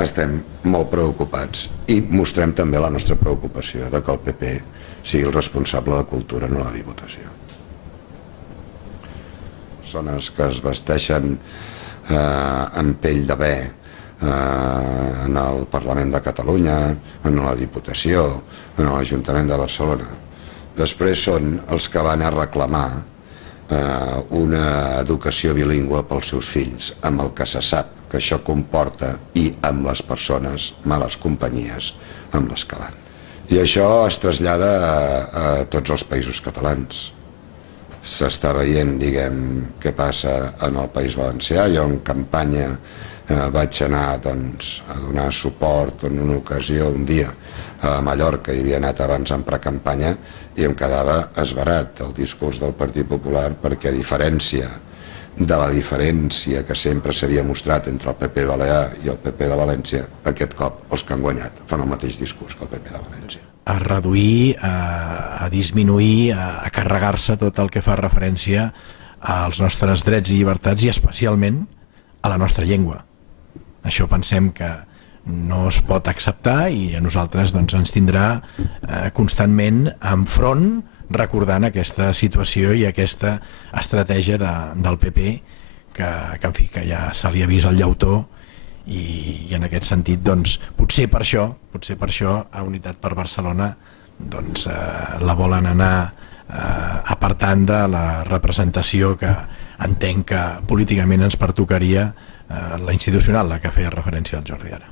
estem molt preocupats i mostrem també la nostra preocupació de que el PP sigui el responsable de Cultura en la Diputació. Persones que es vesteixen en pell de bé en el Parlament de Catalunya, en la Diputació, en l'Ajuntament de Barcelona. Després són els que van a reclamar una educació bilingüe pels seus fills, amb el que se sap que això comporta i amb les persones, males companyies, amb les que van. I això es trasllada a tots els països catalans. S'està veient, diguem, què passa en el País Valencià. Jo en campanya vaig anar a donar suport en una ocasió, un dia, a Mallorca, hi havia anat abans en precampanya i em quedava esverat el discurs del Partit Popular perquè a diferència de la diferència que sempre s'havia mostrat entre el PP balear i el PP de València, aquest cop els que han guanyat fan el mateix discurs que el PP de València. A reduir, a disminuir, a carregar-se tot el que fa referència als nostres drets i llibertats i especialment a la nostra llengua. Això pensem que no es pot acceptar i a nosaltres ens tindrà constantment enfront recordant aquesta situació i aquesta estratègia del PP que ja se li ha vist el llautó i en aquest sentit potser per això a Unitat per Barcelona la volen anar apartant de la representació que entenc que políticament ens pertocaria la institucional, la que feia referència al Jordi ara.